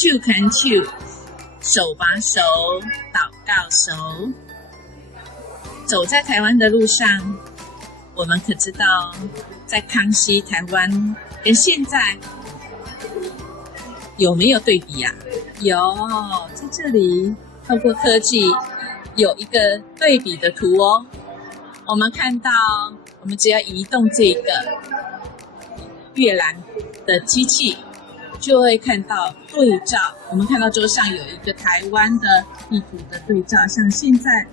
手牵手，手把手，祷告手。走在台湾的路上，我们可知道，在康熙台湾跟现在有没有对比啊？有，在这里透过科技有一个对比的图哦。我们看到，我们只要移动这个阅览的机器，就会看到对照。我们看到桌上有一个台湾的地图的对照，像现在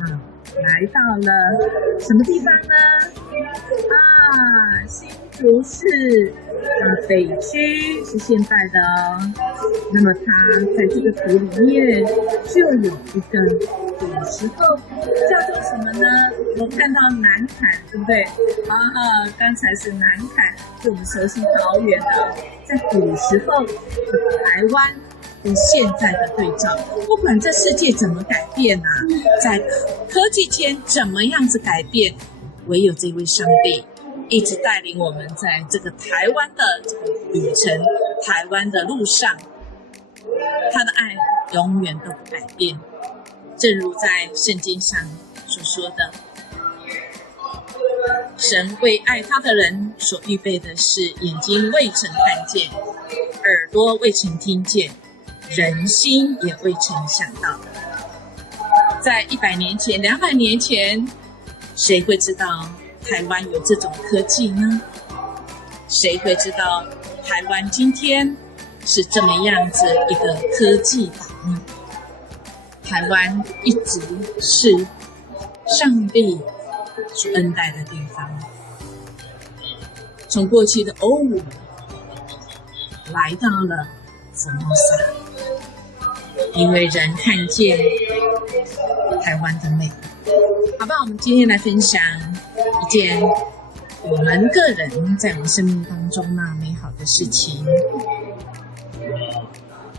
来到了什么地方呢？新竹市北区是现在的哦。那么它在这个图里面就有一个古时候叫做什么呢？我看到南坎，对不对？刚才是南坎，是我们熟悉桃园的，在古时候的台湾跟现在的对照，不管这世界怎么改变啊，在科技间怎么样子改变，唯有这位上帝一直带领我们在这个台湾的这个旅程，台湾的路上，他的爱永远都不改变。正如在圣经上所说的，神为爱他的人所预备的是眼睛未曾看见，耳朵未曾听见，人心也未曾想到的。在100年前、200年前，谁会知道台湾有这种科技呢？谁会知道台湾今天是这么样子一个科技岛呢？台湾一直是上帝所恩待的地方。从过去的欧武来到了福摩萨，因为人看见台湾的美。好吧，我们今天来分享一件我们个人在我们生命当中那美好的事情。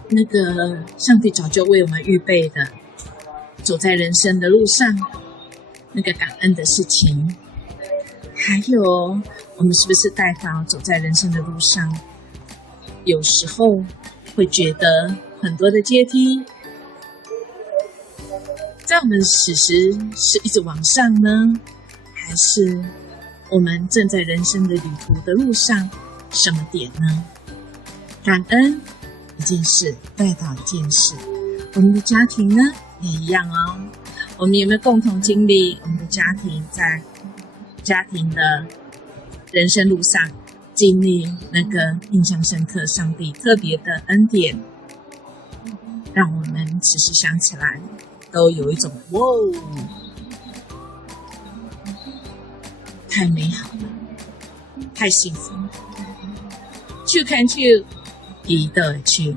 那个上帝早就为我们预备的，走在人生的路上，那个感恩的事情。还有，我们是不是带到走在人生的路上，有时候会觉得很多的阶梯，在我们此时是一直往上呢，还是我们正在人生的旅途的路上，什么点呢？感恩一件事带到一件事，我们的家庭呢也一样哦。我们有没有共同经历我们的家庭在家庭的人生路上经历那个印象深刻上帝特别的恩典，让我们此时想起来都有一种哇，太美好了，太幸福了。手牵手，移到手。